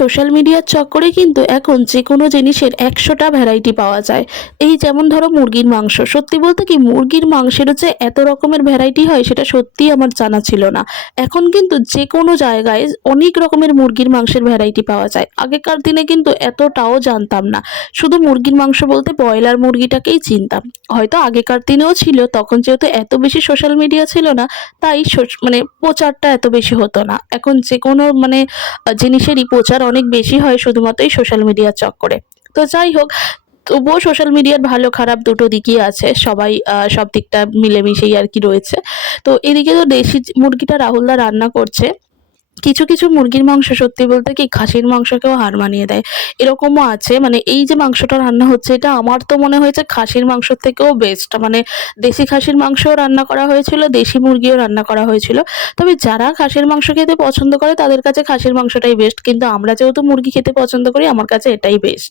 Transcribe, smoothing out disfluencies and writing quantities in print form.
Social মিডিয়ার চক্করে কিন্তু এখন যে কোনো জিনিসের ১০০টা ভ্যারাইটি পাওয়া যায়। এই যেমন ধরো মুরগির মাংস। সত্যি বলতে কি মুরগির মাংসেরও যে এত রকমের ভ্যারাইটি হয় সেটা সত্যিই আমার জানা ছিল না। এখন কিন্তু যে কোনো জায়গায় অনেক রকমের মুরগির মাংসের ভ্যারাইটি পাওয়া যায়। আগেকার দিনে কিন্তু এতটাও জানতাম না। শুধু মুরগির মাংস বলতে ব্রয়লার মুরগিটাকেই চিনতাম। হয়তো আগেকার দিনেও ছিল, তখন যেহেতু এত বেশি সোশ্যাল মিডিয়া ছিল না, তাই মানে প্রচারটা এত বেশি হতো না। এখন যে কোনো জিনিসেরই প্রচার অনেক বেশি হয় শুধুমাত্র এই সোশ্যাল মিডিয়ার চক্করে। তো যাই হোক, তবুও সোশ্যাল মিডিয়ার ভালো খারাপ দুটো দিকই আছে। সবাই সব দিকটা মিলেমিশেই আরকি রয়েছে। তো এদিকে তো দেশি মুরগিটা রাহুলদা রান্না করছে। কিছু, কিছু মুরগির মাংস সত্যি বলতে কি খাসির মাংসকেও হার মানিয়ে দেয়। এরকমও আছে, মানে এই যে মাংসটা রান্না হচ্ছে এটা আমার তো মনে হয়েছে খাসির মাংসর থেকেও বেস্ট। মানে দেশি খাসির মাংসও রান্না করা হয়েছিল, দেশি মুরগিও রান্না করা হয়েছিল। তবে যারা খাসির মাংস খেতে পছন্দ করে তাদের কাছে খাসির মাংসটাই বেস্ট। কিন্তু আমরা যেহেতু মুরগি খেতে পছন্দ করি, আমার কাছে এটাই বেস্ট।